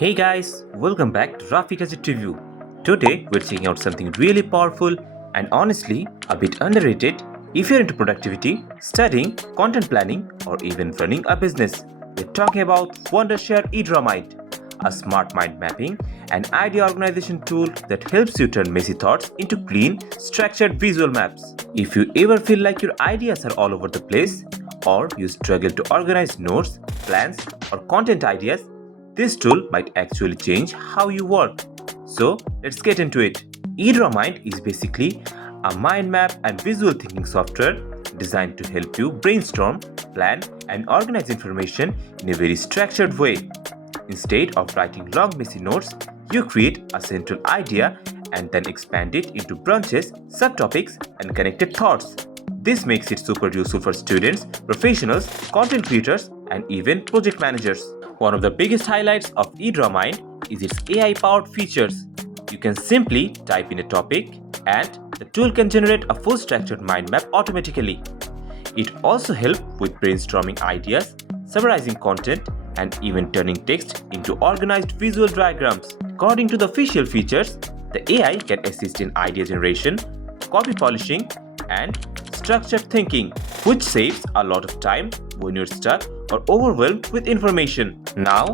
Hey guys, welcome back to Rafi Gadget Review. Today we're checking out something really powerful and honestly a bit underrated if you're into productivity, studying, content planning, or even running a business. We're talking about Wondershare EdrawMind, a smart mind mapping and idea organization tool that helps you turn messy thoughts into clean, structured visual maps. If you ever feel like your ideas are all over the place, or you struggle to organize notes, plans, or content ideas, this tool might actually change how you work. So let's get into it. EdrawMind is basically a mind map and visual thinking software designed to help you brainstorm, plan, and organize information in a very structured way. Instead of writing long messy notes, you create a central idea and then expand it into branches, subtopics, and connected thoughts. This makes it super useful for students, professionals, content creators, and even project managers. One of the biggest highlights of EdrawMind is its AI-powered features. You can simply type in a topic and the tool can generate a full structured mind map automatically. It also helps with brainstorming ideas, summarizing content, and even turning text into organized visual diagrams. According to the official features, the AI can assist in idea generation, copy polishing, and structured thinking, which saves a lot of time when you're stuck or overwhelmed with information. Now,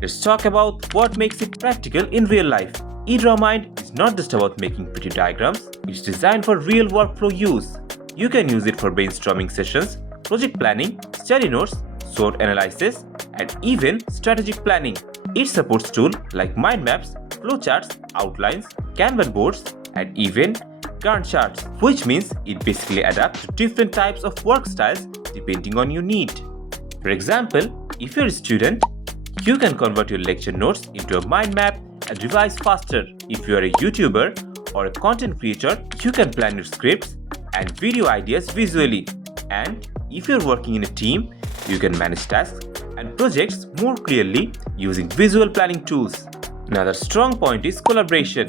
let's talk about what makes it practical in real life. EdrawMind is not just about making pretty diagrams, it's designed for real workflow use. You can use it for brainstorming sessions, project planning, study notes, SWOT analysis, and even strategic planning. It supports tools like mind maps, flowcharts, outlines, Kanban boards, and even Gantt charts, which means it basically adapts to different types of work styles depending on your need. For example, if you're a student, you can convert your lecture notes into a mind map and revise faster. If you are a YouTuber or a content creator, you can plan your scripts and video ideas visually. And if you're working in a team, you can manage tasks and projects more clearly using visual planning tools. Another strong point is collaboration.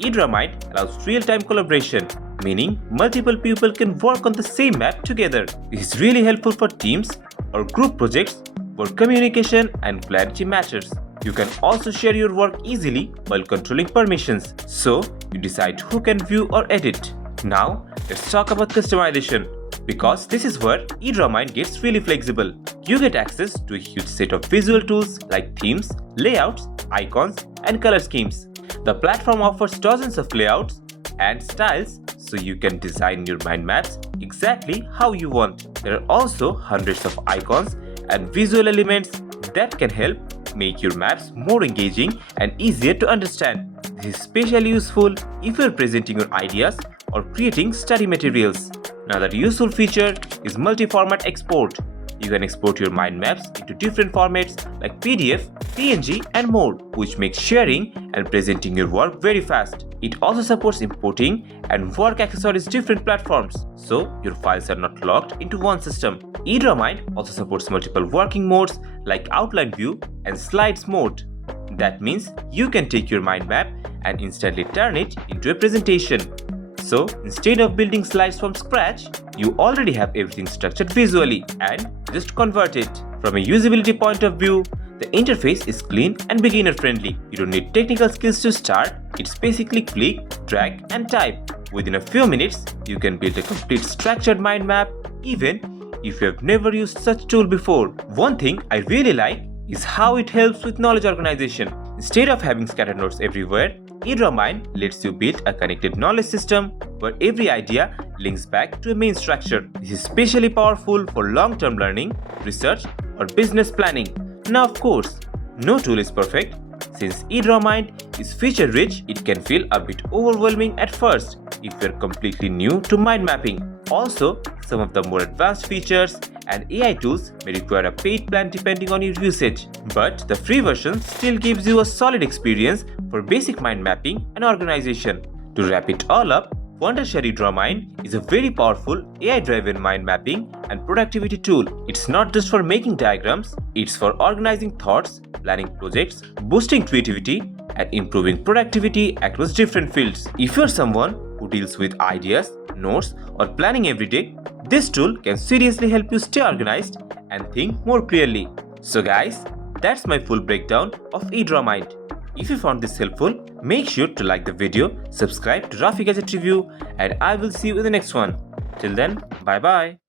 EdrawMind allows real-time collaboration, meaning multiple people can work on the same map together. This is really helpful for teams or group projects where communication and clarity matters. You can also share your work easily while controlling permissions, so you decide who can view or edit. Now, let's talk about customization, because this is where EdrawMind gets really flexible. You get access to a huge set of visual tools like themes, layouts, icons, and color schemes. The platform offers dozens of layouts and styles, so you can design your mind maps exactly how you want. There are also hundreds of icons and visual elements that can help make your maps more engaging and easier to understand. This is especially useful if you're presenting your ideas or creating study materials. Another useful feature is multi-format export. You can export your mind maps into different formats like PDF, PNG, and more, which makes sharing and presenting your work very fast. It also supports importing and work accessories different platforms, so your files are not locked into one system. EdrawMind also supports multiple working modes like outline view and slides mode. That means you can take your mind map and instantly turn it into a presentation. So instead of building slides from scratch, you already have everything structured visually and just convert it. From a usability point of view, the interface is clean and beginner friendly. You don't need technical skills to start. It's basically click, drag, and type. Within a few minutes, you can build a complete structured mind map, even if you have never used such tool before. One thing I really like is how it helps with knowledge organization. Instead of having scattered notes everywhere, EdrawMind lets you build a connected knowledge system where every idea links back to a main structure. This is especially powerful for long-term learning, research, or business planning. Now, of course, no tool is perfect. Since EdrawMind is feature-rich, it can feel a bit overwhelming at first if you're completely new to mind mapping. Also, some of the more advanced features and AI tools may require a paid plan depending on your usage, but the free version still gives you a solid experience for basic mind mapping and organization. To wrap it all up, Wondershare EdrawMind is a very powerful AI-driven mind mapping and productivity tool. It's not just for making diagrams, it's for organizing thoughts, planning projects, boosting creativity, and improving productivity across different fields. If you're someone who deals with ideas, notes, or planning every day, this tool can seriously help you stay organized and think more clearly. So guys, that's my full breakdown of EdrawMind. If you found this helpful, make sure to like the video, subscribe to Rafi Gadget Review, and I will see you in the next one. Till then, bye bye.